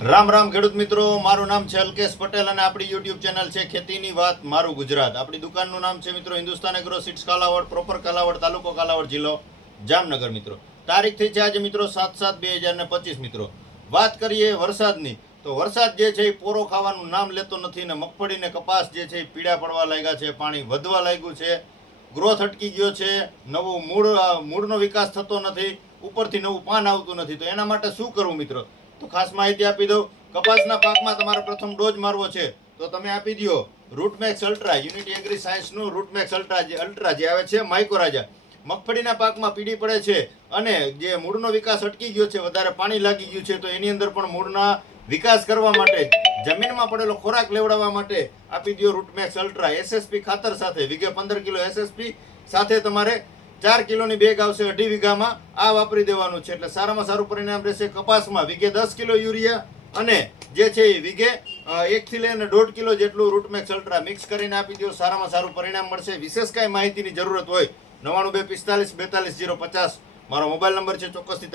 રામ રામ ખેડૂત મિત્રો, મારું નામ છે અલ્કેશ પટેલ અને આપણી યુટ્યુબ ચેનલ છે ખેતીની વાત મારું ગુજરાત. આપણી દુકાનનું નામ છે મિત્રો Hindustan agro seeds Kalawad, proper Kalawad, તાલુકો કાલાવડ, જિલ્લો જામનગર. મિત્રો તારીખ થઈ છે આજે મિત્રો 7/7/2025. મિત્રો વાત કરીએ વરસાદની, તો વરસાદ જે છે એ પોરો ખાવાનું નામ લેતો નથી ને મગફળી ને કપાસ જે છે એ પીળા પડવા લાગ્યા છે, પાણી વધવા લાગ્યું છે, ગ્રોથ અટકી ગયો છે, નવું મૂળનો વિકાસ થતો નથી, ઉપરથી નવું પાન આવતું નથી. તો એના માટે શું કરવું મિત્રો, તો ખાસ માહિતી આપી દઉં. કપાસના પાકમાં તમારે પ્રથમ ડોઝ મારવો છે તો તમે આપી દો રૂટમેક્સ અલ્ટ્રા, યુનિટી એગ્રી સાયન્સનું રૂટમેક્સ અલ્ટ્રા જે આવે છે માઇકોરાજા. મગફળીના પાકમાં પીળી પડે છે અને જે મૂળનો વિકાસ અટકી ગયો છે, વધારે પાણી લાગી ગયું છે, તો એની અંદર પણ મૂળના વિકાસ કરવા માટે, જમીનમાં પડેલો ખોરાક લેવડાવવા માટે આપી દો રૂટમેક્સ અલ્ટ્રા. એસએસપી ખાતર સાથે વીઘે 15 કિલો એસએસપી સાથે તમારે 4 કિલોની બેગ આવશે 2.5 વીઘામાં, આ વાપરી દેવાનું છે એટલે સારામાં સારું પરિણામ રહેશે. કપાસમાં વીઘે 10 કિલો યુરિયા અને જે છે એ વીઘે 1 થી લઈને 1.5 કિલો જેટલું રૂટમેક્સ અલ્ટ્રા મિક્સ કરીને આપી દો, સારામાં સારું પરિણામ મળશે. વિશેષ કાંઈ માહિતીની જરૂરત હોય 92 45 42 050 મારો મોબાઈલ નંબર છે, ચોક્કસથી